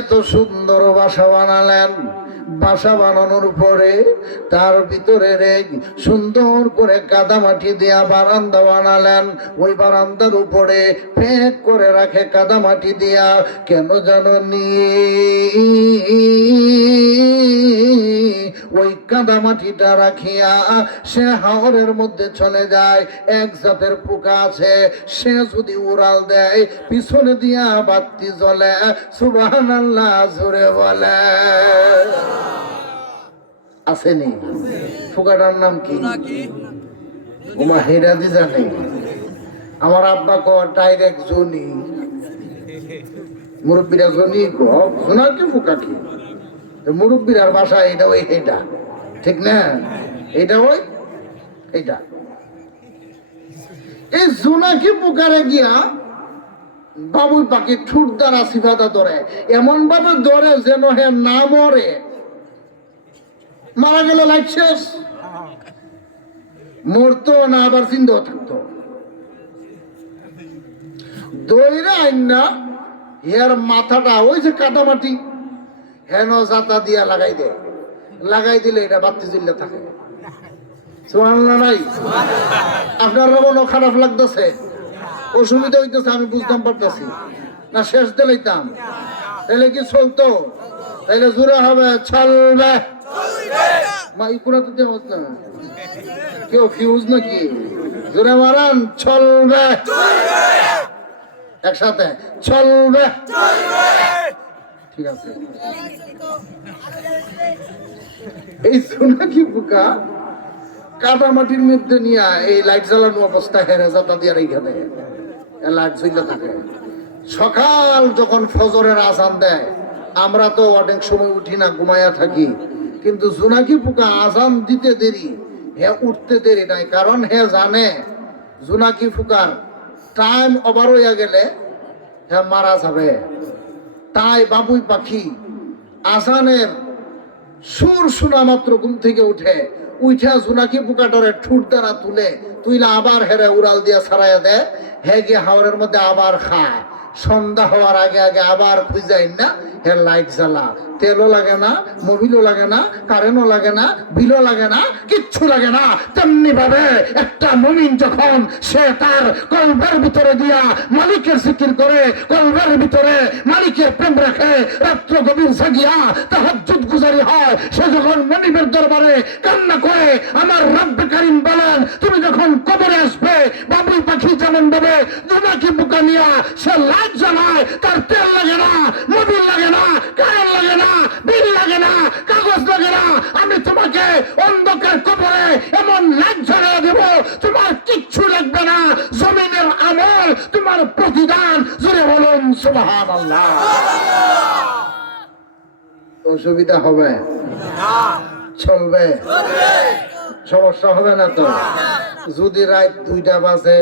এত সুন্দর বাসা বানালেন, বাসা বানানোর পরে তার ভিতরে সুন্দর করে কাদামাটি দেয়া বারান্দা বানালেন। ওই বারান্দার উপরে ফেক করে রাখে কাদামাটি দেয়া, কেন জানি ওই কাদামাটিটা রাখিয়া সে হাওরের মধ্যে চলে যায়। এক জাতের পোকা আছে, সে যদি উড়াল দেয় পিছনে দিয়া বাতি জ্বলে। সুবহানাল্লাহ জোরে বলে। আসেনি পোকাটার নাম কি? ওমা হেরাদি জানে। আমার আব্বা কয় ডাইরেক্ট জনি, মুরব্বীরা জনি শোনা কি পোকা কি? মুরব্বীর বাসা এটা ওই এটা, ঠিক না? এটা ওই এটা। এই জোনাকি পোকারে গিয়া বাবুই পাখি ঠুট দ্বারা সিফাতা ধরে, এমন ভাবে ধরে যেন হে না মরে। মারা গেলে লাইট শেষ, মরতো না আবার জিন্দাও থাকতো। দইরা আইনা এর মাথাটা ওই যে কাদামাটি হেন জাতা দিয়া লাগাই দেয়, লাগাই দিলে এটা বাতি জ্বললে থাকে। সুবহানাল্লাহ নাই? আপনার কোনো খারাপ লাগতেছে, অসুবিধা হইতেছে আমি বুঝতাম পারতেছি না, শেষ দিলাইতাম তাহলে কি চলতো? তাইলে জোরে হবে চলবে। মা ইকুরা তো দেওয়া না, কেউ ফিউজ নাকি? জোরে মারান, চলবে একসাথে, চলবে। ঠিক আছে। এই জোনাকি পোকা কাদামাটির মধ্যে নিয়ে এই লাইট জ্বালানো অবস্থায় হেরে যাতা দিয়ে রেখে দেয়, লাইট জ্বলতে থাকে। সকাল যখন ফজরের আজান দেয়, আমরা তো অনেক সময় উঠি না, ঘুমাইয়া থাকি, কিন্তু জোনাকি পোকা আজান দিতে দেরি, হে উঠতে দেরি নাই, কারণ হে জানে জোনাকি পোকার টাইম ওভার হইয়া গেলে হে মারা যাবে। তাই বাবুই পাখি আজানের সুর শোনা মাত্র ঘুম থেকে উঠে জোনাকি পোকাটারে ঠুট দ্বারা তুইলা আবার হেরে উড়াল দিয়া ছাড়াইয়া দেয়। হে গিয়ে হাওরের মধ্যে আবার খায়। সন্ধ্যা হওয়ার আগে আগে আবার খুঁজাই না হে লাইট জ্বালা, তেলও লাগে না, মোবিলও লাগে না, কারেন্টও লাগে না, বিলও লাগে না, কিচ্ছু লাগে না। তেমনি ভাবে একটা মুমিন যখন সে তার কলবের ভিতরে দিয়া মালিকের জিকির করে, কলবের ভিতরে মালিকের প্রেম রাখে, রাত্র গভীর জাগিয়া তাহাজ্জুদ গুজারি হয়, সে যখন মনিবের দরবারে কান্না করে, আমার রব্বে কারীম বলেন তুমি যখন কবরে আসবে, বাবুই পাখি যেমন ভাবে জোনাকি পোকা নিয়া সে লাইট জ্বালায়, তার তেল লাগে না, মোবিল লাগে না, কারেন্ট লাগে না, বিল লাগে না, কাগজ লাগে না, আমি তোমাকে অন্ধকার কবরে এমন লাইট জ্বালিয়ে দেব তোমার কিচ্ছু লাগবে না। জমিনের আমল তোমার প্রতিদান। জোরে বলুন সুবহানাল্লাহ। অসুবিধা হবে না, চলবে, সমস্যা হবে না তো? যদি রাত 2টা বাজে,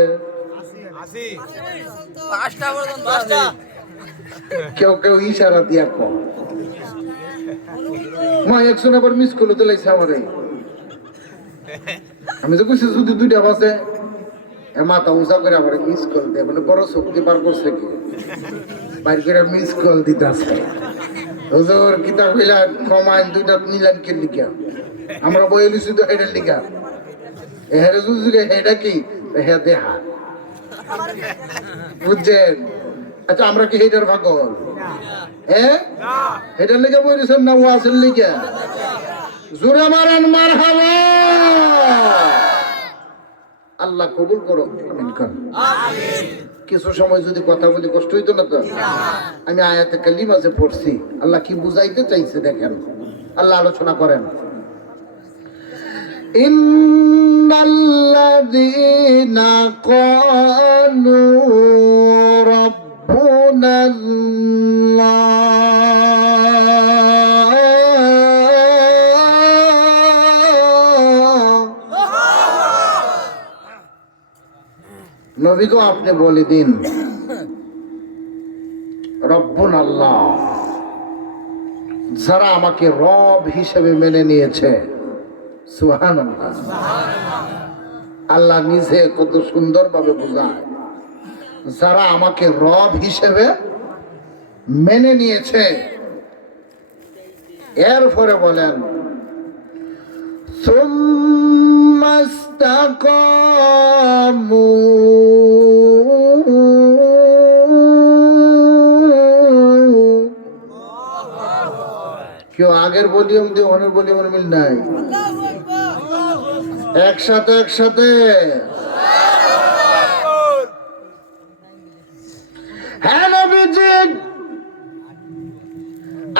কেউ কেউ ইশারা দিয়া কম মা একজন আবার মিস করলে তো লাগছে আমারে। আমি তো কইছি যদি 2টা বাজে, মাথা উঁচা করে আমার মিস কল দেয়, মানে বড় শক্তি পার করছে কি বাইর করে মিস কল দিতে আছে। হুজুর কিতাব কইলা কমাইন 2টা নিলেন কে লিখা, আমরা বই লিখছি তো হেডের লিখা, হেরে যদি হেডা কি হে দেহা, বুঝছেন? আচ্ছা আমরা কি হেডার পাগল? হ্যাঁ, হেডার লিখে বই দিয়েছেন না ওয়াজের লিখে? জোরে মারান মারহাবা। আল্লাহ কবুল করো, আমিন করো। কিছু সময় যদি কথা বলি কষ্ট হইতো না তো? আমি আয়াতে কালিমা যে পড়ছি, আল্লাহ কি বুঝাইতে চাইছে দেখেন, আল্লাহ আলোচনা করেন। ইন্নাল্লাযীনা ক্বালু রাব্বুনাল্লাহ নবী গো আপনি বলে দিন রব্বুন আল্লাহ, যারা আমাকে রব হিসেবে মেনে নিয়েছে। সুবহানাল্লাহ। আল্লাহ নিজে কত সুন্দর ভাবে বোঝায়, যারা আমাকে রব হিসেবে মেনে নিয়েছে এরপরে বলেন সুম্মা ইসতাকামু, কেউ আগের ভলিউম দিয়ে অনেক ভলিউমের মিল নাই, একসাথে একসাথে। হ্যাঁ নবীজি,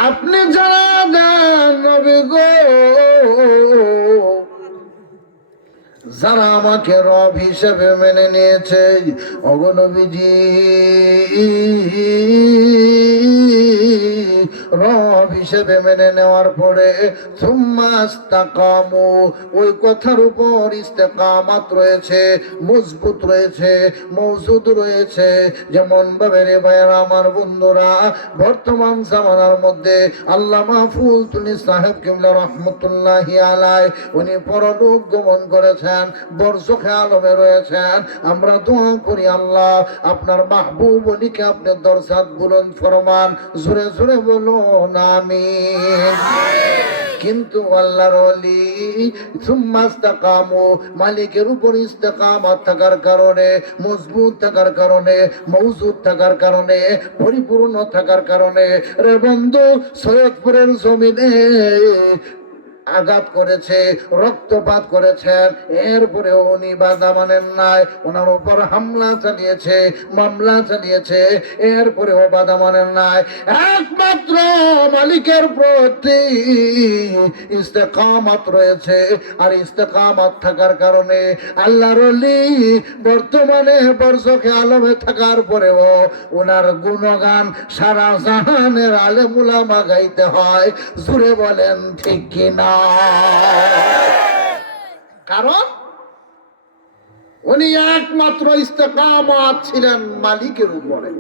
আপনি জানা দেন নবী গো, যারা আমাকে রব হিসেবে মেনে নিয়েছে, ওগো নবীজি, রব হিসেবে মেনে নেওয়ার পরে সুম্মা ইসতাকামু, ওই কথার উপর ইস্তেকামাত রয়েছে, মজবুত রয়েছে, মওজুদ রয়েছে। যেমন ভাবে রে ভাইয়েরা, আমার বন্ধুরা, বর্তমান জামানার মধ্যে আল্লামা ফুলতুলি সাহেব কিবলা রহমতুল্লাহি আলাইহি উনি পরলোক গমন করেছেন, বরজখে আলমে রয়েছেন। আমরা দোয়া করি আল্লাহ আপনার মাহবুব অলিকে আপনি দরজাত বুলন্দ ফরমান, জোরে জোরে বলুন আমিন। কিন্তু আল্লাহর ওলি সুম্মা ইসতাকামু, মালিকের উপর ইস্তেকামাত থাকার কারণে, মজবুত থাকার কারণে, মওজুদ থাকার কারণে, পরিপূর্ণ থাকার কারণে রে বন্ধু, সৈয়দপুরের জমিনে আঘাত করেছে, রক্তপাত করেছেন, এরপরে উনি বাধা মানেন নাই, ওনার উপর হামলা চালিয়েছে, মামলা চালিয়েছে, এরপরেও বাধা মানেন নাই। একমাত্র মালিকের প্রতি ইস্তেকামাত রয়েছে, আর ইস্তেকামাত থাকার কারণে আল্লাহর ওলি বর্তমানে বরজখে আলমে থাকার পরেও ওনার গুণগান সারা জাহানের আলেম উলামা গাইতে হয়। জুড়ে বলেন ঠিক কিনা? কারণ উনি একমাত্র ইস্তেকামাত ছিলেন মালিকের উপরে,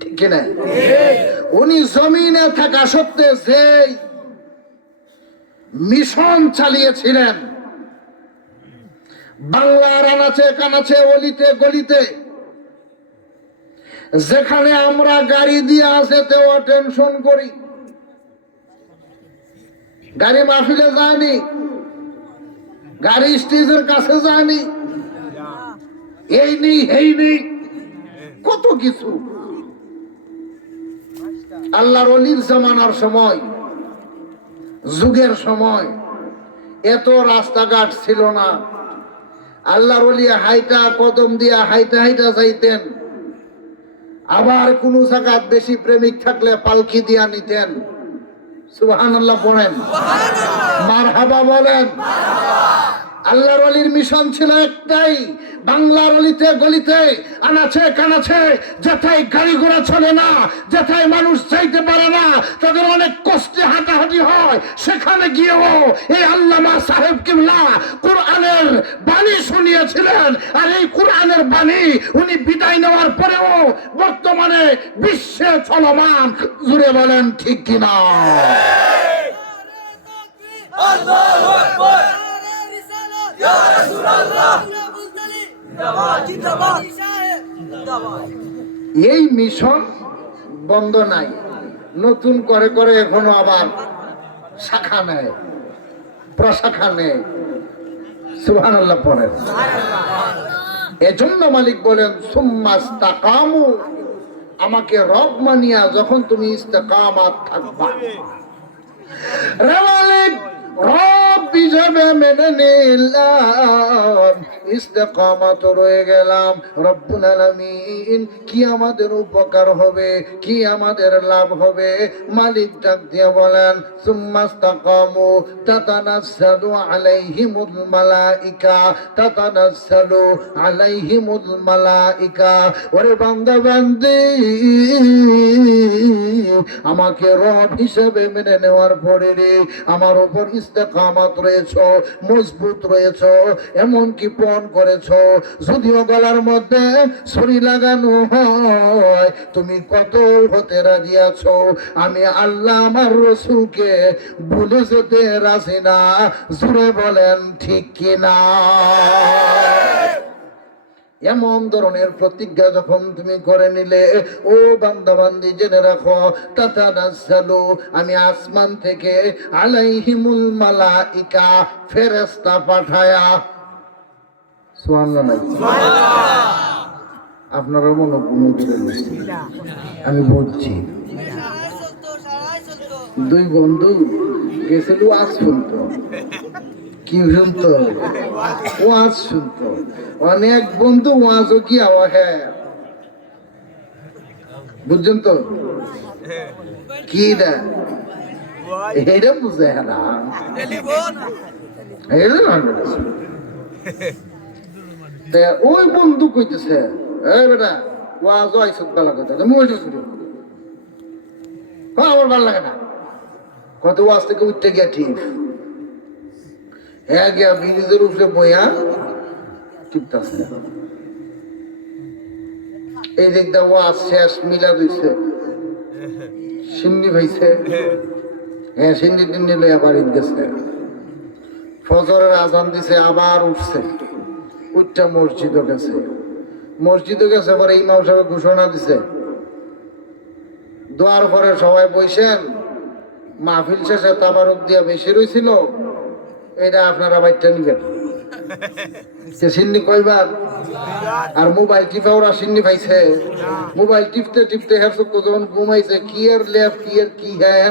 ঠিক কিনা? উনি জমিনে থাকা সত্ত্বে যে মিশন চালিয়েছিলেন, বাংলার আনাচে কানাচে, অলিতে গলিতে, যেখানে আমরা গাড়ি দিয়ে আসতেও টেনশন করি, গাড়ি মাহফিলে যায়নি, গাড়ি স্টেজের কাছে যায়নি, এই নেই এই নেই, কত কিছু। আল্লাহর ওলির জামানার সময়, যুগের সময় এত রাস্তাঘাট ছিল না। আল্লাহর ওলি হাইটা কদম দিয়া হাইটা হাইটা যাইতেন, আবার কোন জায়গায় বেশি প্রেমিক থাকলে পালকি দিয়া নিতেন। সুবহানাল্লাহ পড়েন, মারহাবা বলেন। আল্লাহর ওলির মিশন ছিল একটাই, বাংলার অলিতে গলিতে, আনাচে কানাচে, যেথায় গাড়ি ঘোড়া চলে না, যেথায় মানুষ যাইতে পারে না, তাদের অনেক কষ্টে হাঁটাহাঁটি হয়, সেখানে গিয়েও এই আল্লামা সাহেব কিবলা কোরআনের বাণী শুনিয়েছিলেন। আর এই কোরআনের বাণী উনি বিদায় নেওয়ার পরেও বর্তমানে বিশ্বে চলমান। জুড়ে বলেন ঠিক কিনা? আল্লাহু আকবার, ইয়া রাসূলুল্লাহ। এই মিশন বন্ধ নাই, নতুন করে করে এখনো আবার শাখা নেয়, প্রশাখা নেয়। সুবহানাল্লাহ পড়েন। এজন্য মালিক বলেন সুম্মা ইসতাকামু, আমাকে রব মানিয়া যখন তুমি ইস্তেকামাত থাকবা, রে মালিক রব হিসেবে মেনে নিলাম, ইস্তেকামাত রয়ে গেলাম, রব্বুল আলামিন কি আমাদের উপকার হবে, কি আমাদের লাভ হবে? মালিক ডাক দিয়ে বলেন সুম্মা ইসতাকামু তাতানাজ্জালু আলাইহিমুল মালাইকা, তাতানাজ্জালু আলাইহিমুল মালাইকা। ওরে বান্দা বান্দি, আমাকে রব হিসেবে মেনে নেওয়ার পরে রে আমার উপর ইস্তেকামাত রয়েছ, মজবুত রয়েছ, এমনকি পণ করেছ। যদিও গলার মধ্যে ছুরি লাগানো হয়, তুমি কতল হতে রাজি আছো। আমি আল্লাহ আমার রাসূলকে ভুলে যেতে রাজি না। জুড়ে বলেন ঠিক কিনা? এমন ধরনের প্রতিজ্ঞা যখন তুমি করে নিলে, ও বান্দা বান্দি জেনে রাখো, তাতানাজ্জালু, আমি আসমান থেকে আলাইহিমুল মালাইকা, ফেরেশতা পাঠায়া। সুবহানাল্লাহ। আপনারা মনে করেন আমি বলছি, দুই বন্ধু গেছিল আজ শুনতো, কি শুনতো? ওয়াজ শুনতো। অনেক বন্ধু ওয়াজও কি হ্যাঁ, বুঝছেন তো কি না? এটা বুঝে না, ওই বন্ধু কইতেছে, এই বেটা ওয়াজও আইসত ভালো কথা, আমার ভালো লাগে না, কত ওয়াজ থেকে উঠতে গিয়া ঠিক হ্যাঁ গিয়া ব্রিজের উপরে বইয়া টিপতেছে। এই দেখতে ওয়াজ শেষ, মিলা দিছে, সিন্নি ভাইছে, হ্যাঁ সিন্নি টিন্নি লইয়া বাড়ি গেছে। ফজরের আজান দিছে, আবার উঠছে, উঠটা মসজিদে গেছে। মসজিদে গেছে পরে ইমাম সাহেব ঘোষণা দিছে, দোয়ার পরে সবাই বইছেন, মাহফিল শেষে তাবারক দিয়া বেশি রয়েছিল, এটা আপনারা বাইকটা নিবেন। সিন্নি কয়বার? আর মোবাইল টিপা ওরা সিন্নি পাইছে, মোবাইল টিপতে টিপতে হেরসুক যখন ঘুমাইছে, কি এর লেফট কি এর কি হ্যাঁ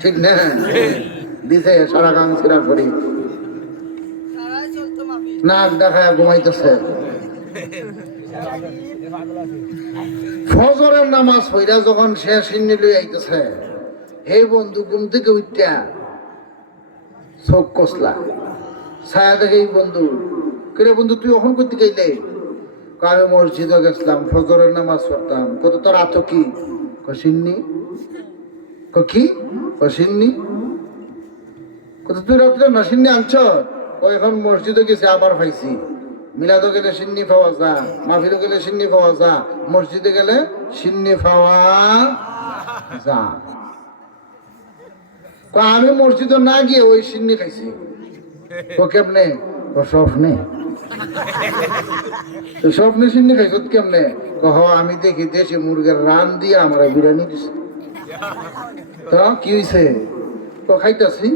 ঠিক না দিছে, সারা গান সিরা করি নাক দেখায় ঘুমাইতেছে। ফজরের নামাজ পড়া যখন সে সিন্নি লই আইতেছে, হে বন্ধু ঘুম থেকে উঠা চোখ কষলা, ছায়া দেখে বন্ধু, কিরে বন্ধু তুই ওখান করতে গেলে? আমি মসজিদে গেছিলাম, ফজরের নামাজ পড়তাম। কত তোর আত কি? সিন্নি। কি সিন্নি? কত তুই রাত্রে না সিন্নি আনছ? এখন মসজিদে গেছি, আবার পাইছি। মিলাদে গেলে সিন্নি পাওয়া যা, মাহফিলে গেলে সিন্নি পাওয়া যা, মসজিদে গেলে সিন্নি পাওয়া যা। আমি মসজিদে না গিয়ে ওই সিন্নি খাইছি। ও কেমনে? ও স্বপ্নে। স্বপ্নে সিন্নি খাইছ কেমনে? আমি দেখি দেশি মুরগের রান দিয়ে আমার বিরিয়ানি দিছে। তো কি হয়েছে? তো খাইতেছি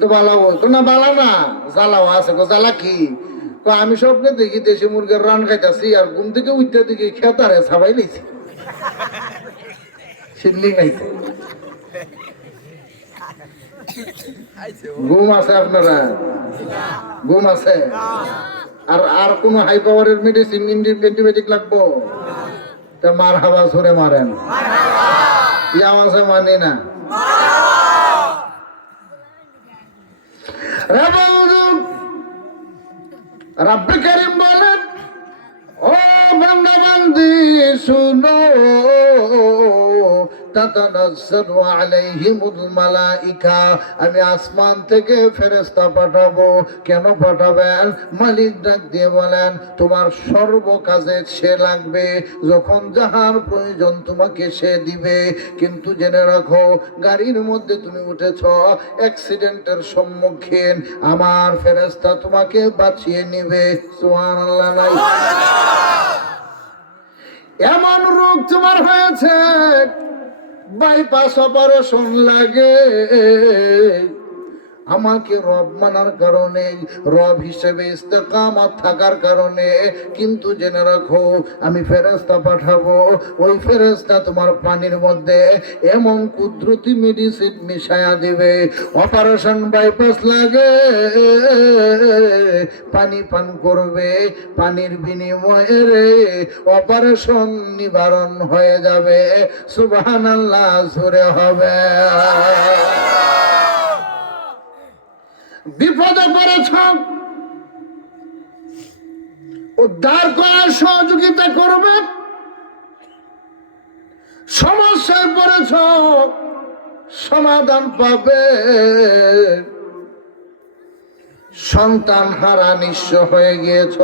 তো বালা বলতো না, বালা না জ্বালাও আছে। জ্বালা কি? আমি স্বপ্নে দেখি দেশি মুরগের রান খাইতেছি, আর ঘুম থেকে উঠতে দেখি খেতারে ছাবাই নিছি সিন্নি খাইতে। ঘুম আছে আপনারা? ঘুম আছে? আর আর কোন হাই পাওয়ারের মেডিসিন অ্যান্টিবায়োটিক লাগবো? তা মার হাওয়া ছড়ে মারেন, আছে মানে না। রাব্বে কারীম বলেন, ও বান্দা বান্দি শুনো, তাতানাজ্জালু আলাইহিমুল মালাইকা, আমি আসমান থেকে ফেরেশতা পাঠাবো। কেন পাঠাবেন? মালিক ডাক দিয়ে বলেন, তোমার সর্ব কাজে সে লাগবে, যখন যাহার প্রয়োজন তোমাকে সে দিবে। কিন্তু জেনে রাখো, গাড়ির মধ্যে তুমি উঠেছ, অ্যাক্সিডেন্টের সম্মুখীন, আমার ফেরেশতা তোমাকে বাঁচিয়ে নিবে। সুবহানাল্লাহ। এমন রোগ তোমার হয়েছে, বাইপাস অপারেশন লাগে, আমাকে রব মানার কারণে, রব হিসেবে ইস্তেকামত থাকার কারণে, কিন্তু জেনে রাখো আমি ফেরেশতা পাঠাবো। ওই ফেরেশতা তোমার পানির মধ্যে এমন কুদরতি মেডিসিন মিশায়া দিবে, অপারেশন বাইপাস লাগে, পানি পান করবে, পানির বিনিময়ে অপারেশন নিবারণ হয়ে যাবে। সুবহানাল্লাহ জোরে হবে। বিপদে পড়েছ, উদ্ধার করার সহযোগিতা করবে। সমস্যায় পড়েছ, সমাধান পাবে। সন্তান হারা নিঃস্ব হয়ে গিয়েছ,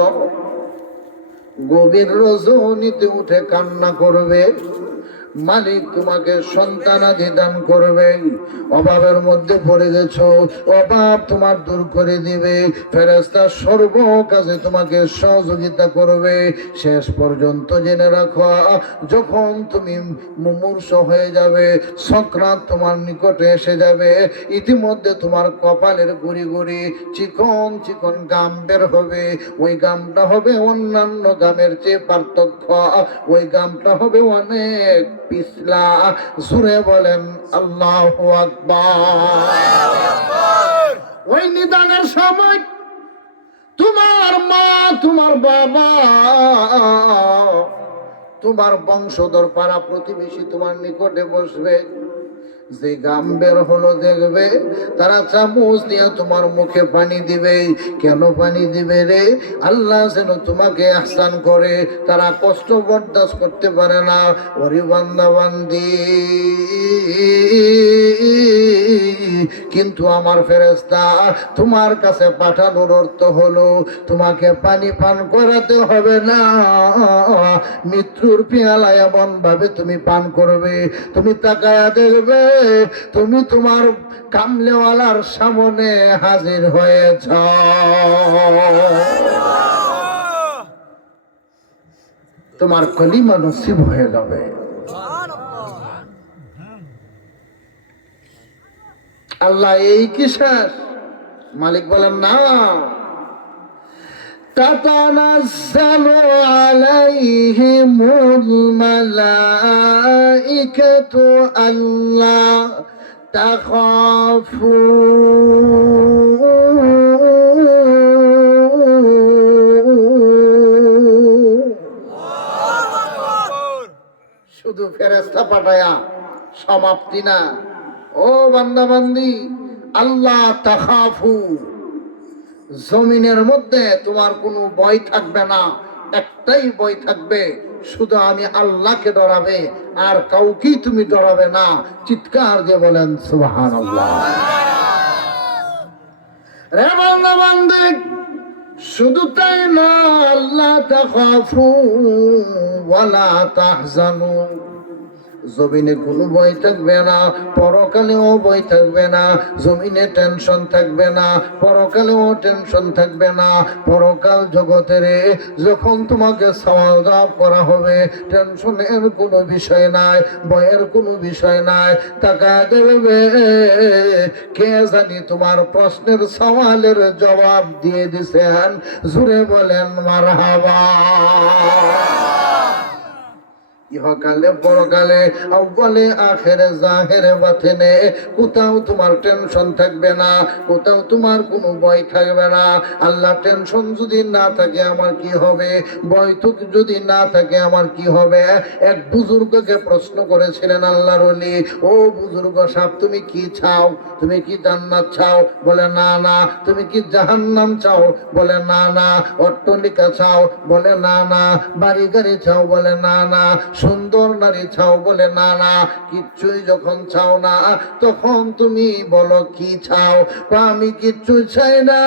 গভীর রজনীতে উঠে কান্না করবে। মালিক তোমাকে সন্তানাদি দান করবে। অভাবের মধ্যে পড়ে গেছো, অভাব তোমার দূর করে দিবে। ফেরেশতা সর্ব কাজে তোমাকে সহযোগিতা করবে। শেষ পর্যন্ত জেনে রাখো, যখন তুমি মুমূর্ষ হয়ে যাবে, সক্রাত তোমার নিকটে এসে যাবে, ইতিমধ্যে তোমার কপালের গুড়ি গুড়ি চিকন চিকন গাম বের হবে। ওই গামটা হবে অন্যান্য গামের চেয়ে পার্থক্য, ওই গামটা হবে অনেক পিছলা। জোরে বলেন আল্লাহু আকবার। ওই নিদানের সময় তোমার মা, তোমার বাবা, তোমার বংশধর, পাড়া প্রতিবেশী তোমার নিকটে বসবে। যে গাম বের হলো দেখবে, তারা চামচ দিয়ে তোমার মুখে পানি দিবে। কেন পানি দিবে রে? আল্লাহ যেন তোমাকে আহসান করে। তারা কষ্ট বরদাস্ত করতে পারে না। ওরে বান্দা বান্দি, কিন্তু আমার ফেরেশতা তোমার কাছে পাঠানোর অর্থ হলো তোমাকে পানি পান করাতে হবে না, মৃত্যুর পেয়ালা এমন ভাবে তুমি পান করবে, তুমি তাকায়া দেখবে তুমি তোমার কামলেওয়ালার সামনে হাজির হয়েছ। তোমার কলিমা নসিব হয়ে যাবে। আল্লাহ এই কি শেষ? মালিক বলেন না, তাতানাজ্জালু আলাইহিমুল মালাইকাতু আল্লা তাখাফু শুধু ফেরেশতা পাঠায়া সমাপ্তি না। ও বান্দা বান্দি, আল্লাহ তাখাফু, জমিনের মধ্যে তোমার কোনো ভয় থাকবে না। একটাই ভয় থাকবে, শুধু আমি আল্লাহকে ডরাবে, আর কাউকেই তুমি ডরাবে না। চিৎকার দিয়ে বলেন সুবহানাল্লাহ। রে বান্দা বান্দি, শুধু তাই না, আল্লাহ তাখাফু ওয়ালা তাহজানু, জমিনে কোনো ভয় থাকবে না, পরকালেও ভয় থাকবে না। জমিনে টেনশন থাকবে না, পরকালেও টেনশন থাকবে না। পরকাল জগতের যখন তোমাকে সওয়াল জবাব করা হবে, টেনশনের কোনো বিষয় নাই, ভয়ের কোনো বিষয় নাই। তাকায় দেবে, কে জানি তোমার প্রশ্নের সওয়ালের জবাব দিয়ে দিছেন। জুড়ে বলেন মারহাবা। ইহকালে পরকালে, আউয়ালে আখেরে, জাহেরে বাতিনে, কোথাও তোমার টেনশন থাকবে না, কোথাও তোমার কোনো ভয় থাকবে না। আল্লাহ, টেনশন যদি না থাকে আমার কি হবে? ভয় তো যদি না থাকে আমার কি হবে? এক বুজুর্গকে প্রশ্ন করেছিলেন আল্লাহর ওলি, ও বুজুর্গ সাহেব, তুমি কি চাও? তুমি কি জান্নাত চাও? বলে না না। তুমি কি জাহান্নাম চাও? বলে না না। অট্টালিকা চাও? বলে না না। বাড়ি গাড়ি চাও? বলে না না। সুন্দর নারী চাও? বলে না না। কিচ্ছুই যখন চাও না, তখন তুমি বলো কি চাও? আমি কিচ্ছু চাই না,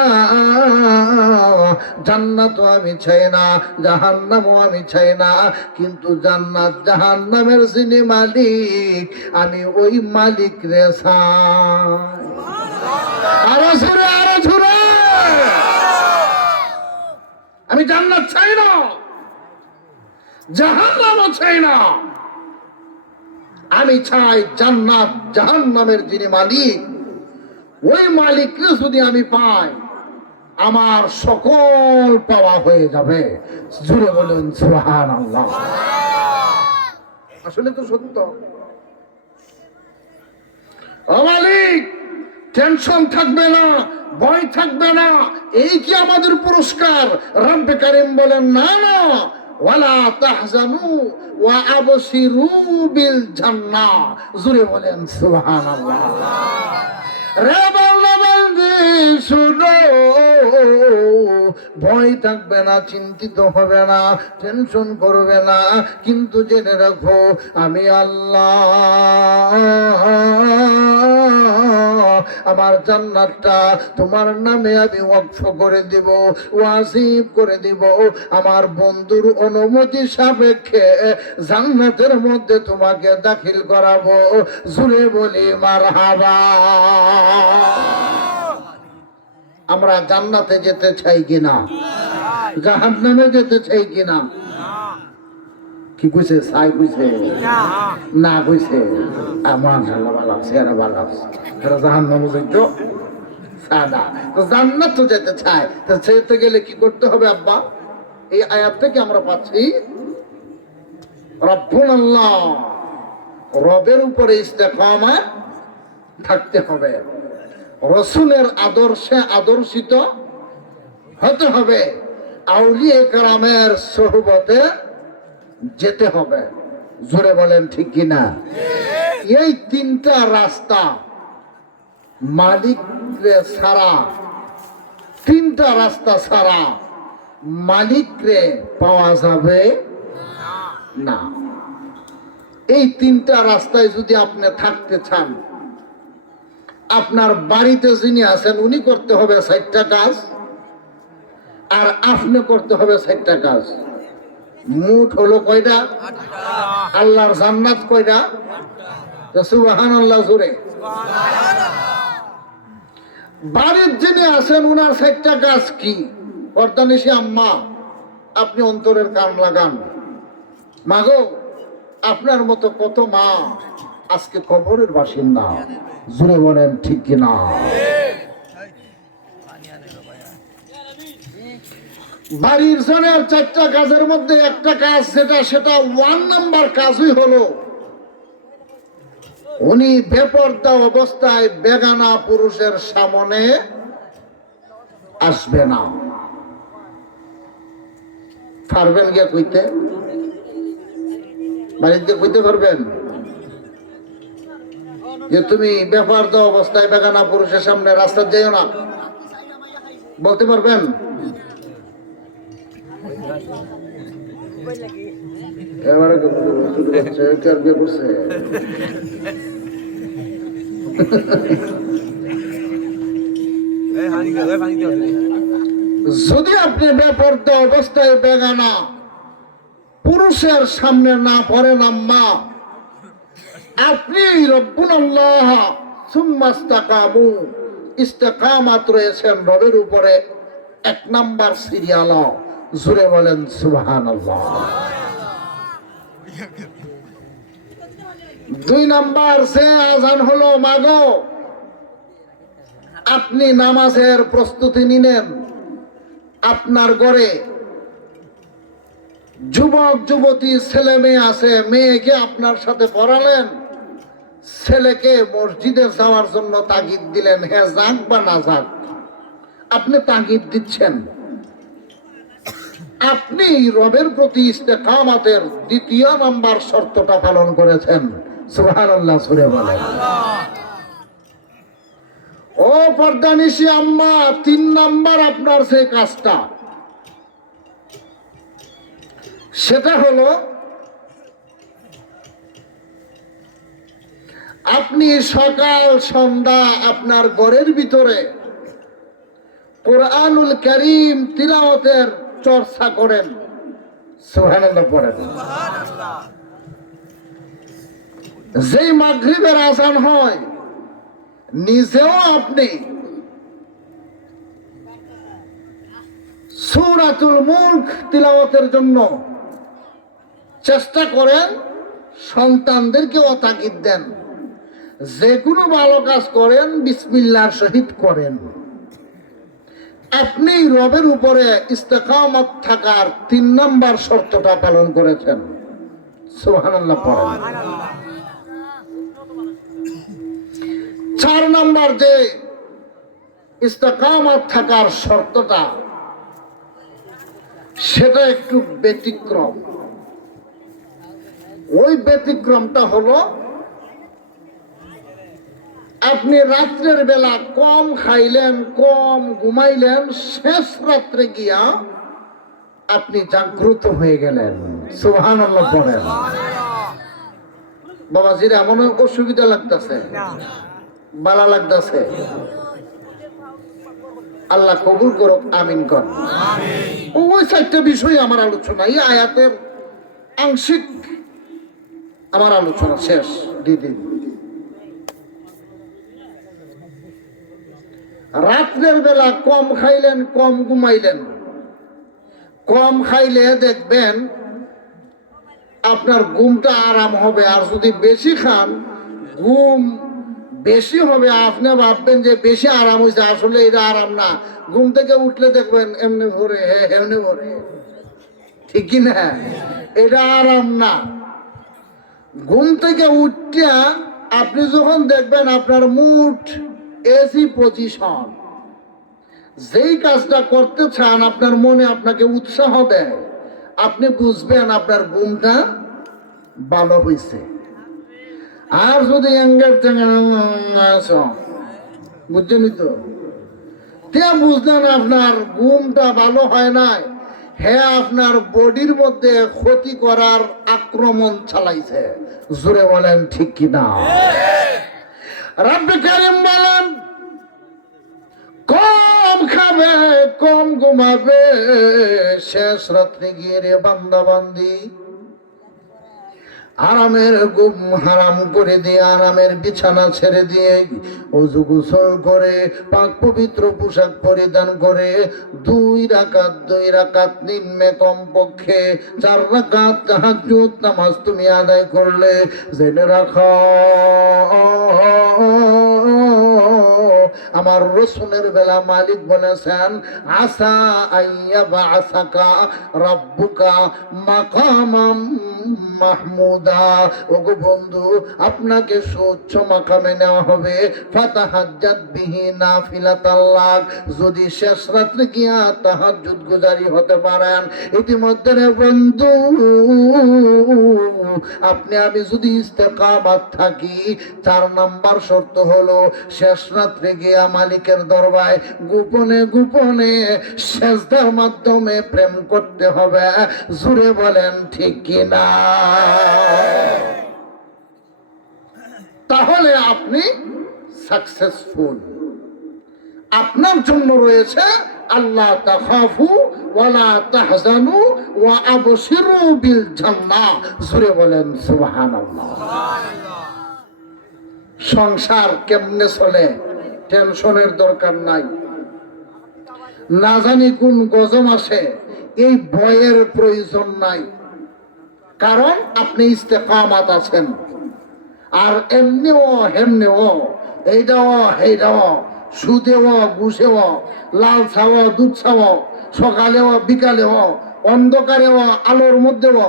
জান্নাতও আমি চাই না, জাহান্নামও আমি চাই না, কিন্তু জান্নাত জাহান্নামের যিনি মালিক, আমি ওই মালিক রে চাই। আরো জোরে, আরো জোরে। আমি জান্নাত চাই না, জাহান্নামও চাই না, আমি চাই জান্নাত জাহান্নামের যিনি মালিক, ওই মালিককে যদি আমি পাই, আমার সকল পাওয়া হয়ে যাবে। জুড়ে বলুন সুবহানাল্লাহ। আসলে তো সত্য। ও মালিক, টেনশন থাকবে না, ভয় থাকবে না, এই কি আমাদের পুরস্কার? রব্বে কারীম বলেন না না, ওয়ালা তাহজানু ওয়া আবশিরু বিল জান্নাহ। জোরে বলেন সুবহানাল্লাহ। রে বান্দা বান্দি শুনো, ভয় থাকবে না, চিন্তিত হবে না, টেনশন করবে না, কিন্তু জেনে রাখো আমি আল্লাহ আমার জান্নাতটা তোমার নামে আমি ওয়াকফ করে দিব, ওয়াজিব করে দিব। আমার বন্ধুর অনুমতি সাপেক্ষে জান্নাতের মধ্যে তোমাকে দাখিল করাবো। জুড়ে বলি মারহাবা। আমরা জান্নাতে যেতে চাই কিনা? জাহান্নামে যেতে চাই কিনা? কি কইছে? সাই কইছে না কইছে? আমার ভালো লাগছে, এরা ভালো লাগছে, এরা জাহান্নামে যাইতো সাদা। তো জান্নাত তো যেতে চায়, তো যেতে গেলে কি করতে হবে আব্বা? এই আয়াত থেকে আমরা পাচ্ছি রব্বুল আল্লাহ, রবের উপরে ইস্তেকামত থাকতে হবে, রাসূলের আদর্শে আদর্শিত হতে হবে, আউলিয়া কেরামের সোহবতে যেতে হবে। জোরে বলেন ঠিক কিনা? এই তিনটা রাস্তা মালিক ছাড়া, তিনটা রাস্তা ছাড়া মালিক রে পাওয়া যাবে না। এই তিনটা রাস্তায় যদি আপনি থাকতে চান, আপনার বাড়িতে যিনি আছেন উনি করতে হবে 4টা কাজ, আর আপনি করতে হবে 4টা কাজ। মুঠ হলো কয়টা? আল্লাহর জান্নাত কয়টা? সুবহানাল্লাহ জোরে। বাড়ির যিনি আছেন উনার 4টা কাজ কি? পর্দানিশী আম্মা, আপনি অন্তরের কান লাগান। মাগো, আপনার মতো কত মা আজকে কবরের বাসিন্দা। জোরে বলেন ঠিক কিনা? বাড়ির জনের 4টা কাজের মধ্যে একটা কাজ, সেটা 1 নাম্বার কাজই হলো উনি বেপরদা অবস্থায় বেগানা পুরুষের সামনে আসবে না। পারবেন গিয়া কইতে? বাড়িতে কইতে পারবেন যে তুমি বেপরদা অবস্থায় বেগানা পুরুষের সামনে রাস্তা যাইও না? বলতে পারবেন? যদি আপনি বেপরদা অবস্থায় বেগানা পুরুষের সামনে না পড়েন আম্মা, আপনি রব্বুল আল্লাহ সুম্মা ইসতাকামু, ইস্তেকামাত রয়েছেন রবের উপরে 1 নাম্বার সিরিয়াল। জোরে বলেন সুবহানাল্লাহ। 2 নাম্বার সে আজান হলো, মাগো আপনি নামাজের প্রস্তুতি নিলেন, আপনার ঘরে যুবক যুবতী ছেলে মেয়ে আছে, মেয়েকে আপনার সাথে পড়ালেন, ছেলেকে মসজিদে যাওয়ার জন্য তাগিদ দিলেন, হ্যাঁ যাক বা না যাক, আপনি তাগিদ দিচ্ছেন। আপনি রবের প্রতি ইস্তেকামাতের 2য় নাম্বার শর্তটা পালন করেছেন। সুবহানাল্লাহ সুরে বলেন। ও পর্দানিশী আম্মা, 3 নাম্বার আপনার সেই কাজটা, সেটা হলো আপনি সকাল সন্ধ্যা আপনার ঘরের ভিতরে কোরআনুল কারীম তিলাওয়াতের চর্চা করেন। সুবহানাল্লাহ পড়েন। যেই মাগরিবের আযান হয়, নিজেও আপনি সূরাতুল মুলক তিলাওয়াতের জন্য চেষ্টা করেন, সন্তানদেরকেও তাগিদ দেন, যে কোনো ভালো কাজ করেন বিসমিল্লাহর সহিত করেন। আপনি রবের উপরে ইস্তেকামত থাকার 3 নাম্বার শর্তটা পালন করেছেন। সুবহানাল্লাহ পড়েন। 4 নাম্বার যে ইস্তেকামত থাকার শর্তটা, সেটা একটু ব্যতিক্রম। ওই ব্যতিক্রমটা হলো আপনি রাত্রের বেলা কম খাইলেন, কম ঘুমাইলেন, শেষ রাত্রে গিয়া আপনি জাগ্রত হয়ে গেলেন। সুবহানাল্লাহ পড়েন। বাবাজিরা এমন অসুবিধা লাগতেছে, ভালো লাগতেছে? আল্লাহ কবুল করুক, আমিন কর। ওই চারটা বিষয় আমার আলোচনা, এই আয়াতের আংশিক আমার আলোচনা শেষ। দিদি রাত্রের বেলা কম খাইলেন, কম ঘুমাইলেন। কম খাইলে দেখবেন আপনার ঘুমটা আরাম হবে, আর যদি বেশি খান ঘুম বেশি হবে। আপনি ভাববেন যে বেশি আরাম হয়েছে, আসলে এটা আরাম না। ঘুম থেকে উঠলে দেখবেন এমনি ভরে, এমনি ভরে, ঠিক কি না? এটা আরাম না। ঘুম থেকে উঠতে আপনি যখন দেখবেন আপনার মুড এসি পজিশন, যেই কাজটা করতে চান আপনার মনে আপনাকে উৎসাহ দেয়, আপনি বুঝবেন আপনার ঘুমটা ভালো হয়েছে। আর যদি বুঝছেনই তো, বুঝলেন আপনার ঘুমটা ভালো হয় নাই, হ্যাঁ আপনার বডির মধ্যে ক্ষতি করার আক্রমণ চালাইছে। জোরে বলেন ঠিক কিনা? রব্বে কারিম বলেন, কম খাবে, কম ঘুমাবে, শেষ রাত্রে গিয়ে রে বান্দা বান্দি আরামের ঘুম হারাম করে দিয়ে, আরামের বিছানা ছেড়ে দিয়ে, ওযু গোসল করে, পাক পবিত্র পোশাক পরিধান করে, 2 রাকাত নিম্নে কমপক্ষে 4 রাকাত তাহাজ্জুদ নামাজ তুমি আদায় করলে, জেনে রাখো আমার রসুলের বেলা মালিক বলেছেন, আসা আইয়াবা আসাকা রাব্বুকা মাকামাম মাহমুদা। ওগো বন্ধু, আপনাকে সুউচ্চ মাকামে নেওয়া হবে। ফাতাহাজ্জাত বিহি নাফিলাতাল্লাহ, যদি শেষ রাত্রে গিয়া তাহাজ্জুদ গুজারি হতে পারেন। ইতিমধ্যে রে বন্ধু, আপনি আমি যদি ইস্তেকামাত থাকি, 4 নাম্বার শর্ত হলো শেষ রাত্রে গিয়া মালিকের দরবারে গোপনে গোপনে সেজদার মাধ্যমে প্রেম করতে হবে। জোরে বলেন ঠিক কিনা? তাহলে আপনি সাকসেসফুল। আপনার জন্য রয়েছে আল্লাহ তাখাফু ওয়ালা তাহজানু ওয়া আবশিরু বিল জান্নাহ। জোরে বলেন সুবহানাল্লাহ। সংসার কেমনে চলে টেনশনের দরকার নাই, না জানি কোন গজম আসে এই ভয়ের প্রয়োজন নাই, কারণ আপনি ইস্তেকামাত আছেন। আর এমনিও হেমনিও, এইটাও সেইটাও, সুদেও ঘুষেও, লাল ছাওয়া দুধ ছাওয়া, সকালেও বিকালেও, অন্ধকারেও আলোর মধ্যেও,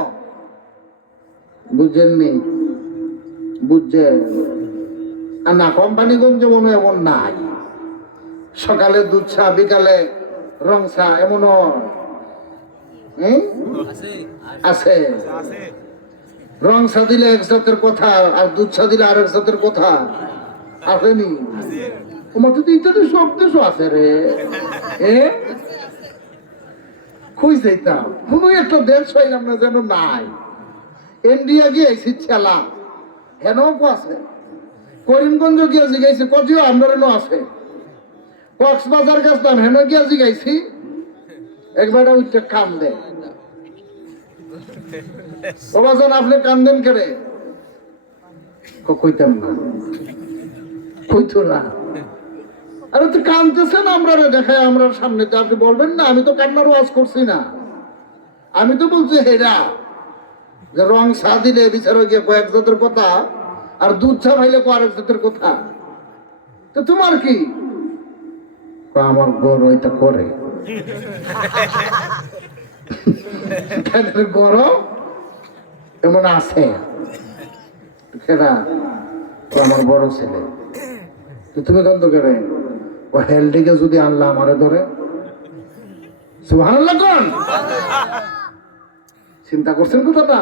বুঝেননি? বুঝছেন না? কোম্পানিগঞ্জ মনে এমন নাই, সকালে দুধ চা বিকালে রং চা, এমন আছে। রং চা দিলে এক জাতের কথা, আর দুধ চা দিলে আরেক জাতের কথা, আসেনি? তোমার তো ইত্যাদি সব দেশও আছে রে। খুঁজ দিতাম, কোন একটা দেশ পাইলাম না যেন নাই। ইন্ডিয়া গিয়েছি ছেলা, হেনও আছে। করিমগঞ্জ গিয়ে জিগাইছি, কজিও আন্দোলনও আছে। কক্সবাজার গেছিলাম, হেন গিয়া জিগাইছি, একবার উঠতে কান দেয়। ওবাজন আপনি কান্দেন কেড়ে? কইতাম না, কইতো না। আরে তো কানতেছেন আমরা দেখায়, আমরা সামনে তো আপনি বলবেন না আমি তো কান্নার ওয়াজ করছি না। আমি তো বলছি হেরা যে রং চা দিলে বিচার গিয়ে কয়েক জাতের কথা, আর দুধ চা ভাইলে আরেক জাতের কথা। তো তোমার কি? আমার গড় ওইটা করে গড় এমন আছে, সেটা আমার বড় ছেলে। তুমি কত করে ও হেলডিকে যদি আনলা আমারে ধরে, সুবহানাল্লাহ কোন? চিন্তা করছেন কথাটা?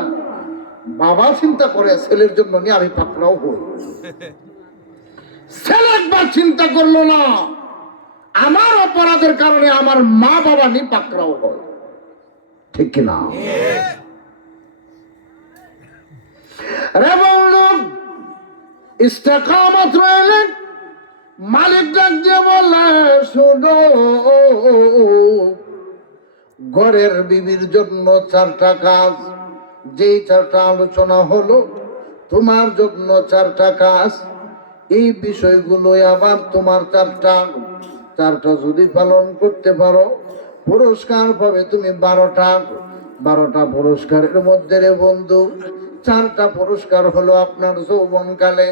বাবা চিন্তা করে ছেলের জন্য নিয়ে আমি পাকড়াও হই। ছেলে একবার চিন্তা করলো না, আমার অপরাধের কারণে আমার মা বাবা নিয়ে পাকড়াও হয়, ঠিক কিনা? রে বন্ধু, ইস্তেকামত রইলেন মালিক ডাক দিয়ে বলে, শোনো, ঘরের বিবির জন্য 4টা কাজ, যেই 4টা আলোচনা হলো তোমার জন্য 4টা কাজ, এই বিষয়গুলো আবার তোমার 4টা যদি পালন করতে পারো পুরস্কার পাবে তুমি 12টা পুরস্কারের মধ্যে রে বন্ধু, 4টা পুরস্কার হলো আপনার যৌবনকালে,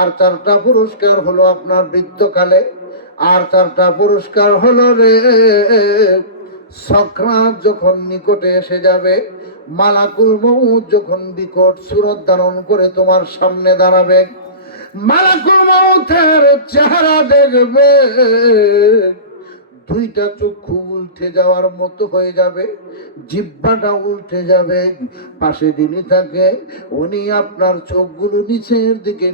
আর 4টা পুরস্কার হলো আপনার বৃদ্ধকালে, আর 4টা পুরস্কার হলো রে সক্রাত যখন নিকটে এসে যাবে, মালাকুল মউত যখন বিকট সুরত ধারণ করে তোমার সামনে দাঁড়াবে, মালাকুল মউতের চেহারা দেখবে, 2টা চক্ষু উল্টে যাওয়ার মতো হয়ে যাবে, জিহ্বাটা উল্টে যাবে, পাশে যিনি থাকে উনি আপনার চোখগুলো নিচের দিকে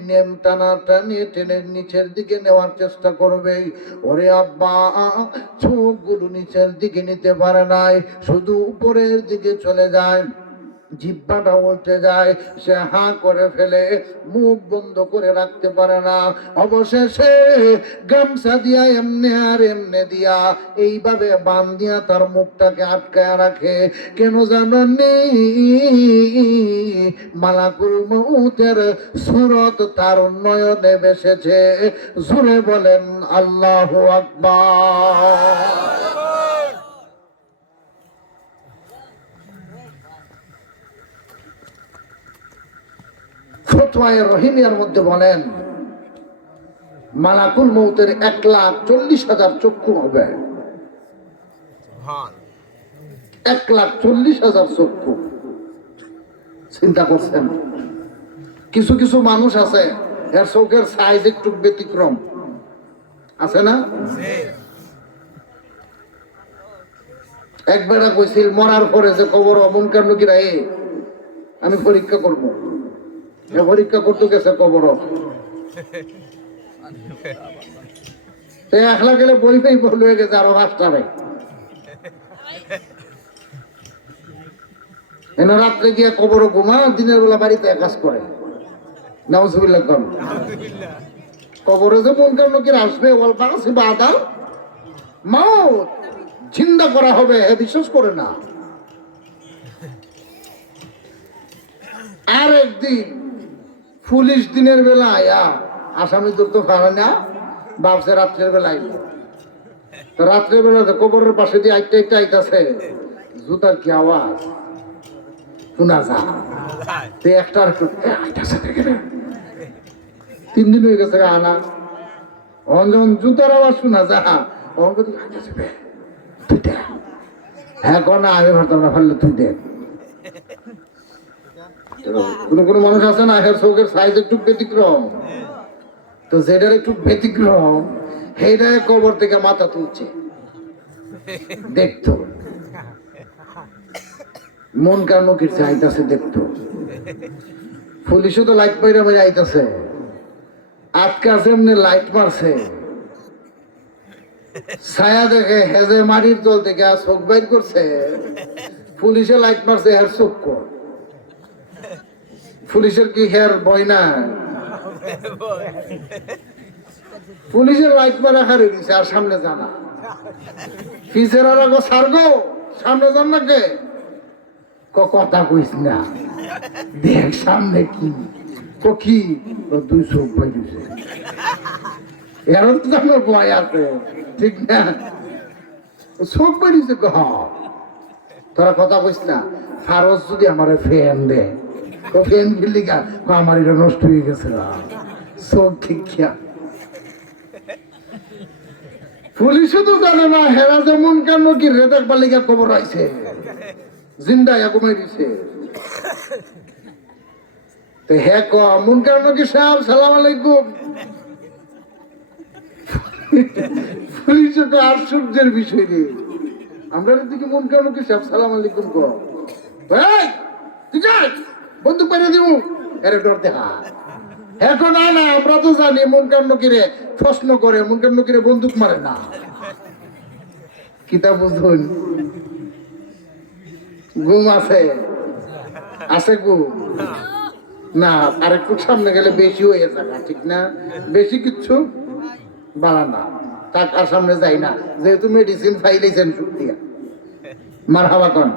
টেনে নিচের দিকে নেওয়ার চেষ্টা করবে। ওরে আব্বা, চোখগুলো নিচের দিকে নিতে পারে নাই, শুধু উপরের দিকে চলে যায়, জিহ্বাটা উল্টে যায়, সে হাঁ করে ফেলে, মুখ বন্ধ করে রাখতে পারে না, অবশেষে গামছা দিয়া এমনে আর এমনে দিয়া এইভাবে বান দিয়া তার মুখটাকে আটকায় রাখে। কেন জানেননি? মালাকুল মউতের সুরত তার নয়নে ভেসেছে। জোরে বলেন আল্লাহু আকবার। ফতোয়ায়ে রহিমিয়ার মধ্যে বলেন, মালাকুল মউতের 1,40,000 চক্ষু হবে, 1,40,000 চক্ষু। চিন্তা করছেন? কিছু কিছু মানুষ আছে এর চোখের সাইজ একটু ব্যতিক্রম, আছে না? একবার কইছিল মরার পরে যে কবর অমনকার লোকেরা আমি পরীক্ষা করবো, পরীক্ষা করতে গেছে কবর, একলা গেলে বইতেই হয়ে গেছে আরো 5টারে। রাত্রে গিয়ে কবর ঘুমা, দিনের বেলা বাড়িতে কাজ করে। নাউজুবিল্লাহ কম। কবরে যে মনকার লোকের আসবে বাদা মাউত জিন্দা করা হবে, বিশ্বাস করে না। আর একদিন পুলিশ দিনের বেলা আয়া আসামি ধরতে পারে না, ভাবছে রাত্রের বেলা আইব। রাত্রের বেলা কবরের পাশে দিয়ে আইতে আইতাছে, জুতার কি আওয়াজ শোনা যায়, একটা 3 দিন হয়ে গেছে আনা, যখন জুতার আওয়াজ শোনা যা এখন আগে ভাবতাম না, ফেললে তুই দেখ। কোন মানুষ আছে না এর চোখের সাইজ একটু ব্যতিক্রম, তো যেটার একটু ব্যতিক্রম সেইটা কবর থেকে মাথা তুলছে দেখতো, মন কার নকির চাইতেছে দেখতো। পুলিশও তো লাইট পাইরা মেরে আইতাছে, আটকাছে এমনি লাইট মারছে, ছায়া দেখে হেজে মাটির তল থেকে চোখ বাইর করছে, পুলিশে লাইট মারছে হের চোখ কর। পুলিশের কি হের বই না? পুলিশের লাইট মারা হারে দিছে, আর সামনে জানা পিছের আর সারগো সামনে যান না কে কথা কইস না, দেখ সামনে কি কি 2 চোখ বাই দিছে, এর তো আমার ভয় আছে, ঠিক না? চোখ বাই দিছে, তোরা কথা কইস না। ফারজ যদি আমার ফ্যান দে, ফ্যান দিলি আমার এটা নষ্ট হয়ে গেছে, চোখ ঠিক খেয়া। পুলিশও তো জানে না হেরা যেমন কেন কি রেদাক বালিকা খবর আইছে, জিন্দা ঘুমাই দিছে। তো হে মন কেন কি সাহেব সালাম আলাইকুম। পুলিশ তো আশ্চর্যের বিষয় রে, আমরা দিকে মন কেন কি সাহেব সালাম আলাইকুম বন্দুক পাইরে দিব, এর ডর দেখা। এখন না আমরা তো জানি মন কেন কিরে প্রশ্ন করে, মন কেন কিরে বন্দুক মারে না, কিতা বুঝুন? ঘুম আছে আছে ঘুম না, আরেকটু সামনে গেলে বেশি হয়ে যাবে, ঠিক না? বেশি কিচ্ছু বাড়া না, টাকার সামনে যাই না, যেহেতু মেডিসিন ফাইলেছেন শুক্রিয়া, মার হাওয়া কন।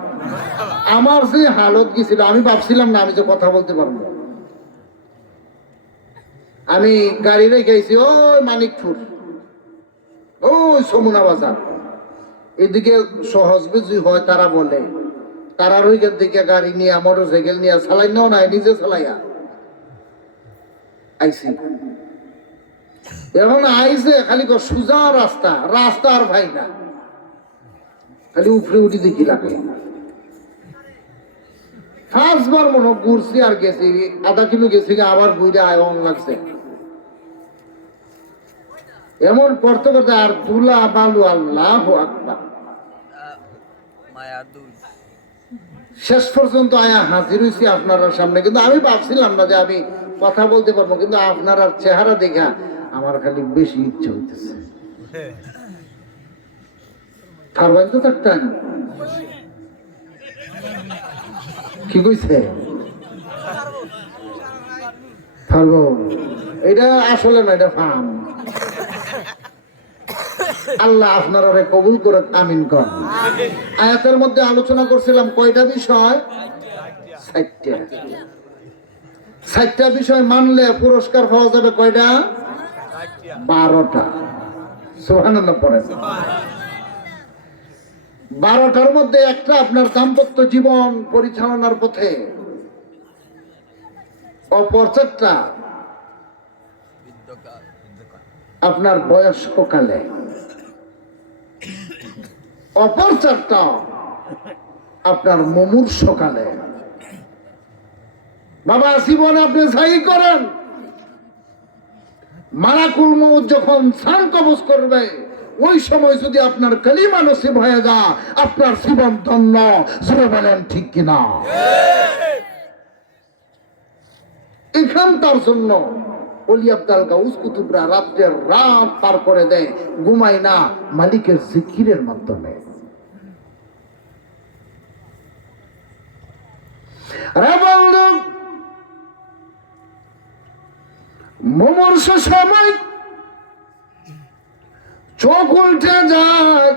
আমার যে হালত গেছিল, আমি ভাবছিলাম না আমি যে কথা বলতে পারবো। আমি গাড়ি রেখেছি ওই মানিকপুর, ওই সমুনা বাজার এদিকে। সহজ বুঝি হয় তারা বলে, তারার ওইখান থেকে গাড়ি নিয়ে মোটর সাইকেল নিয়ে চালাই নাও নাই, নিজে চালাইয়া আইসি। এখন আইসে খালি সোজা রাস্তা, রাস্তা আর ভাই না, খালি উপরে উঠি দেখি লাগে। পাঁচবার মনে ঘুরছি আর গেছি, আধা কিলো গেছি, আবার ঘুরে আয়ন লাগছে। এমন করতে করতে আর দুলা বালু, আল্লাহু আকবার। শেষ পর্যন্ত আয়া হাজির হয়েছি আপনার সামনে। কিন্তু আমি ভাবছিলাম না যে আমি কথা বলতে পারবো, কিন্তু আপনার চেহারা দেখা আমার খালি বেশি ইচ্ছা হইতেছে। পারবেন তো থাকতেন? কি কইছে? পারবো? এটা আসলে না, এটা ফার্ম। আল্লাহ আপনারা কবুল করে, আমিন কর। আয়াতের মধ্যে আলোচনা করছিলাম কয়টা বিষয়? 4টা। 4টা বিষয় মানলে পুরস্কার পাওয়া যাবে কয়টা? 12টা। সুবহানাল্লাহ পড়েন। 12টার মধ্যে একটা আপনার দাম্পত্য জীবন পরিচালনার পথে, অপর 4টা আপনার বয়স্ককালে, অপর 4টা আপনার মুমূর্ষকালে। বাবা জীবন আপনি যাই করেন, মালাকুল মউত যখন সান কবজ করবে, ওই সময় যদি আপনার কালিমা নসিব হয়ে যায়, আপনার জীবন ধন্য। জোরে বলেন ঠিক কিনা? এখানকার জন্য ওলি আব্দাল গাউস কুতুবরা রাত্রের রাত পার করে দেয়, ঘুমায় না, মালিকের জিকিরের মাধ্যমে। আরে বন্ধু, মুমূর্ষ সময় চোখ উল্টে যায়,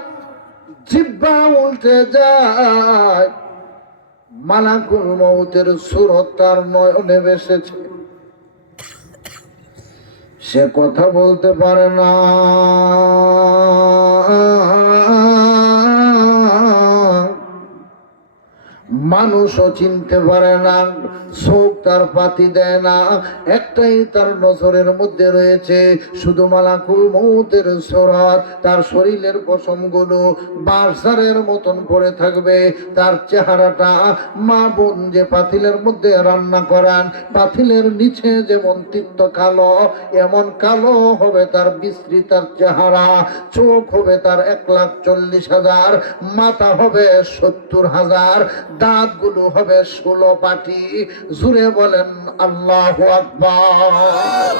জিহ্বা উল্টে যায়, মালাকুল মউতের সুরত তার নয়নে ভেসেছে। সে কথা বলতে পারে না, মানুষও চিনতে পারে না, চোখ তার পাতি দেয় না। একটাই তার নজরের মধ্যে রয়েছে, শুধু মালাকুল মউতের সুরত। তার শরীরের পশমগুলো বাঁশঝাড়ের মতন পড়ে থাকবে। তার চেহারাটা মা বোন যে পাতিলের মধ্যে রান্না করান, পাতিলের নিচে যেমন তিক্ত কালো, এমন কালো হবে তার বিস্তৃতার চেহারা। চোখ হবে তার 1,40,000, মাথা হবে 70,000, দাঁতগুলো হবে 16 পাটি। জুড়ে বলেন আল্লাহু আকবার।